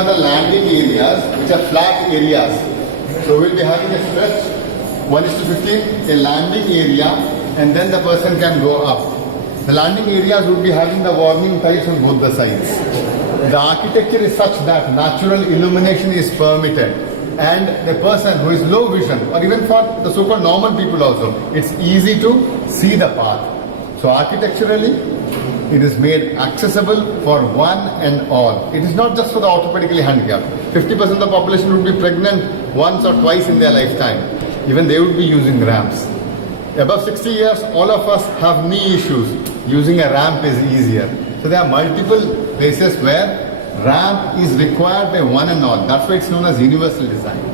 are the landing areas, which are flat areas. So we'll be having a stretch 1:15, a landing area, and then the person can go up. The landing areas would be having the warning tiles on both the sides. The architecture is such that natural illumination is permitted, and the person who is low vision, or even for the super normal people also, it's easy to see the path. So architecturally, it is made accessible for one and all. It is not just for the orthopedically handicapped. 50% of the population would be pregnant once or twice in their lifetime. Even they would be using ramps. Above 60 years, all of us have knee issues. Using a ramp is easier. So there are multiple places where ramp is required by one and all. That's why it's known as universal design.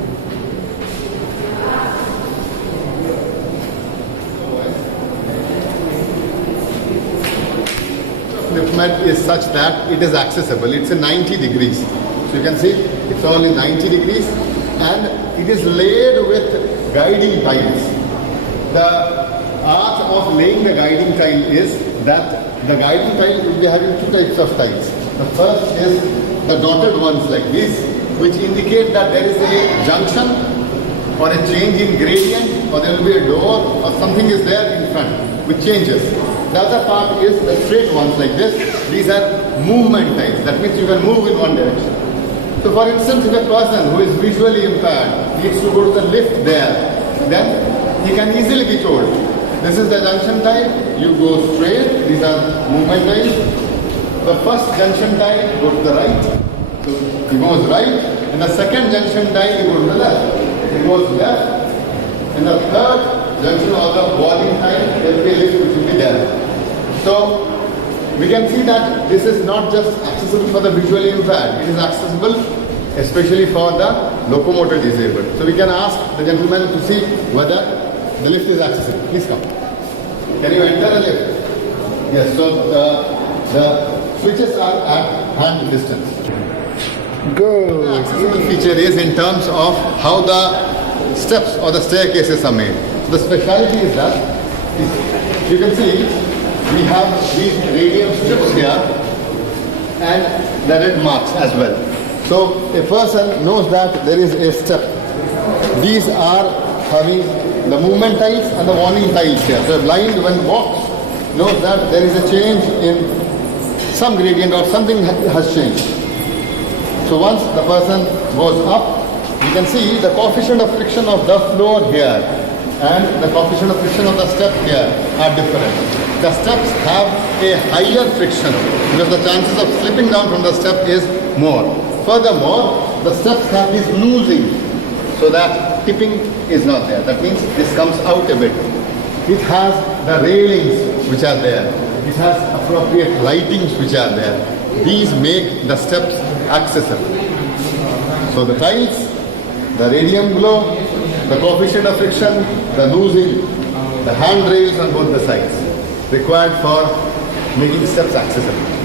NIEPMD is such that it is accessible. It's in 90 degrees. So you can see it's all in 90 degrees, and it is laid with guiding tiles. The art of laying the guiding tile is that the guiding tile will be having two types of tiles. The first is the dotted ones like this, which indicate that there is a junction or a change in gradient, or there will be a door or something is there in front which changes. The other part is the straight ones like this. These are movement tiles. That means you can move in one direction. So for instance, if a person who is visually impaired needs to go to the lift there, then he can easily be told, this is the junction tile, you go straight, these are movement tiles. The first junction tile, go to the right, so he goes right, and the second junction tile, you go to the left, he goes left, and the third junction or the warning tile, there will be a lift which will be there. So we can see that this is not just accessible for the visually impaired, it is accessible especially for the locomotor disabled. So we can ask the gentleman to see whether the lift is accessible. Please come. Can you enter the lift? Yes, so the switches are at hand distance. Good. The accessible feature is in terms of how the steps or the staircases are made. The speciality is that, you can see, we have these radium strips here and the red marks as well. So a person knows that there is a step. These are having the movement tiles and the warning tiles here. So a blind when walks knows that there is a change in some gradient or something has changed. So once the person goes up, you can see the coefficient of friction of the floor here and the coefficient of friction of the step here are different. The steps have a higher friction because the chances of slipping down from the step is more. Furthermore, the steps have this loosing so that tipping is not there. That means this comes out a bit. It has the railings which are there. It has appropriate lightings which are there. These make the steps accessible. So the tiles, the radium glow, the coefficient of friction, the loosing, the handrails on both the sides required for making steps accessible.